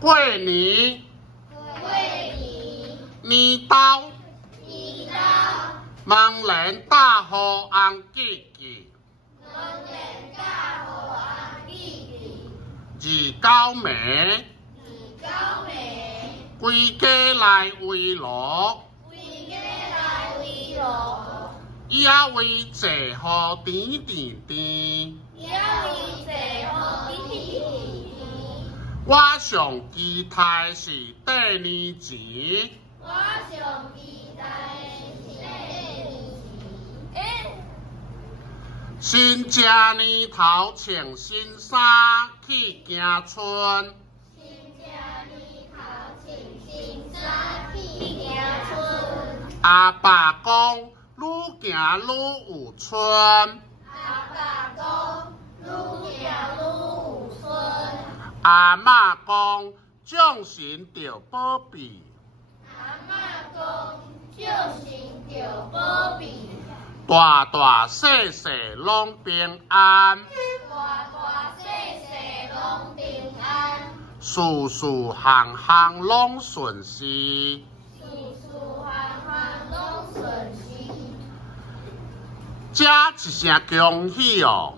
过年，年到，万人大好安吉吉，二九暝，规家来围炉，也为坐好甜甜甜。我上期待是第二钱，新正年头穿新衫去行春，阿爸讲愈行愈有春，阿嬷讲众神着保庇，大大细细拢平安，事事项项拢顺遂。这一声恭喜哦！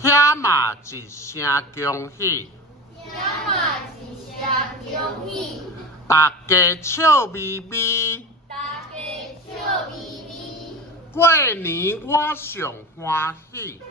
遐嘛一声恭喜，大家笑眯眯，过年我上欢喜。